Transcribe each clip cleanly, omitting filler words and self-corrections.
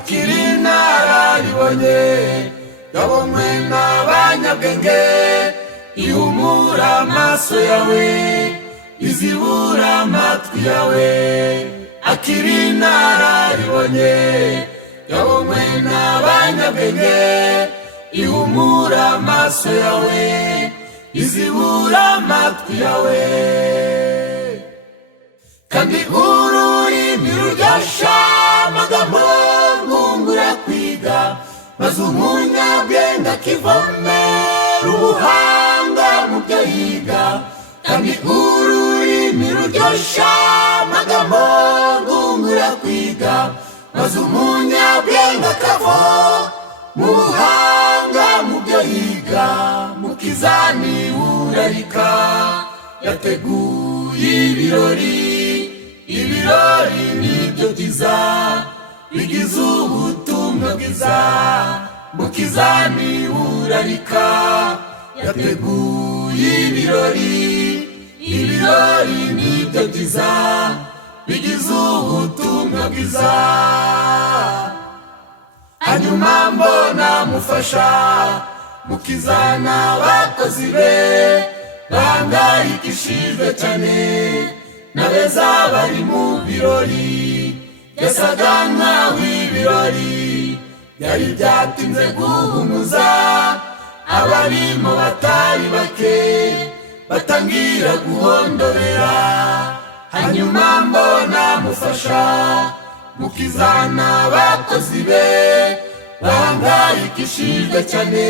akiri inararibonye yabonywe n'abanyabwenge, ihumura amaso yawe, izibura amatwi yawe. Akiri inararibonye yabonywe n'abanyabwenge, ihumura amaso yawe, izibura amatwi yawe. Kandi ururimi ruryosha amagambo ngungura kwiga, maze umunyabwenge akivomera ubuhanga mu byo yiga. Kandi ururimi ruryosha amagambo ngungura kwiga, maze umunyabwenge akavoma ubuhanga mu byo yiga. Mukizani urarika yateguye ibirori nibyo byiza bigize ubutumwa bwiza. Mukizani urarika yateguye ibirori nibyo byiza bigize ubutumwa bwiza. Hanyuma mbona mufasha Mukizana abakozi be bahangayikishijwe cyane n'abeza bari mu birori. Yasaga nkaho ibirori byari byatinze guhumuza, abarimo batari bake batangira guhondobera. Hanyuma mbona mufasha Mukizana abakozi be bahangayikishijwe cyane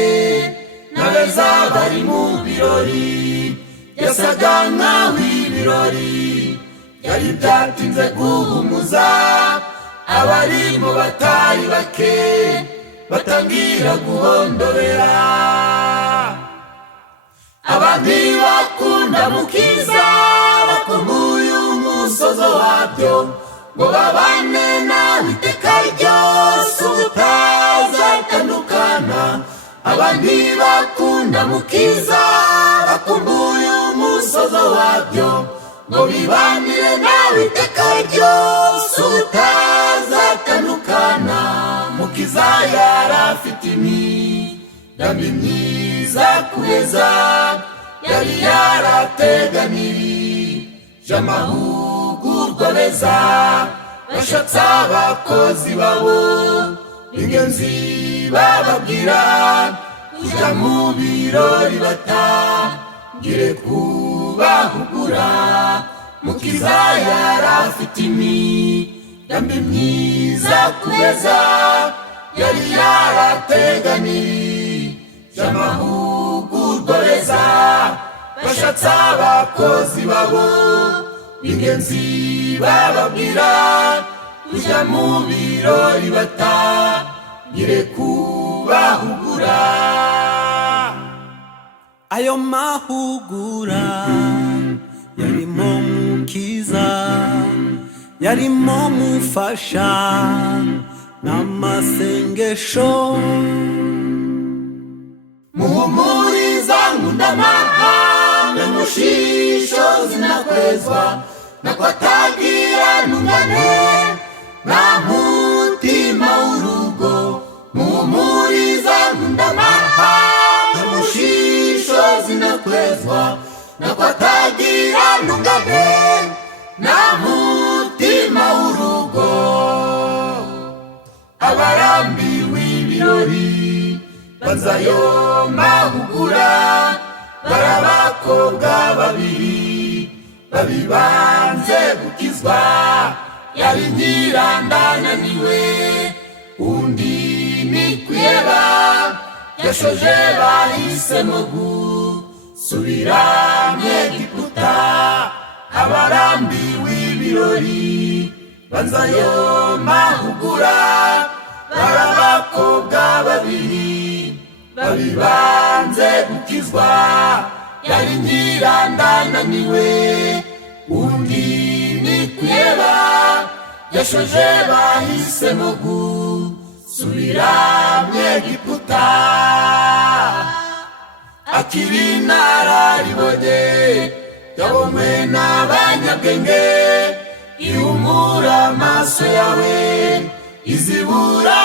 n'abeza bari mu birori. Yasaga nkaho ibirori byari byatinze guhumuza, abarimo batari bake batangira guhondobera. Abandi bakunda Mukiza bakumbuye umusozo wabyo, ngo babane nawe iteka ryose ubutazatandukana. Abandi bakunda Mukiza bakumbuye umusozo wabyo, ngo bibanire nawe iteka ryose ubutazatandukana. Mukiza yarafite imigambi myiza kubeza, yari yarateganirije amahugurwa meza. Bashatse abakozi babo b'ingenzi bababwira kujya mu birori batangire kubahugura. Mukiza yarafite imigambi myiza kubeza, yari yarateganirije amahugurwa meza. Bashatse abakozi babo b'ingenzi bababwira kujya mu birori batangire kubahugura. Ayo mahugura yarimo Mukiza, yarimo Mufasha n'amasengesho. Muhumuriza nkundamahanga mushishozi nakwezwa, nakwatagira ntungane nta mutima w'urugo. Muhumuriza nkundamahanga mushishozi nakwezwa, nakwatagira ntungane nta mutima w'urugo. Abarambiwe ibirori banzayo mahugura, barabakobwa babiri babibanze gukizwa. Yari nyirandananiwe undi ni kwiheba, yashoje bahisemo gusubira mu Egiputa. Abarambiwe ibirori banzayo mahugura, barabakobwa babiri babibanze gukizwa. Yari nyirandananiwe undi ni kwiheba, yashoje bahisemo gusubira mu Egiputa. Akiri inararibonye yabonywe n'abanyabwenge, ihumura amaso yawe, izibura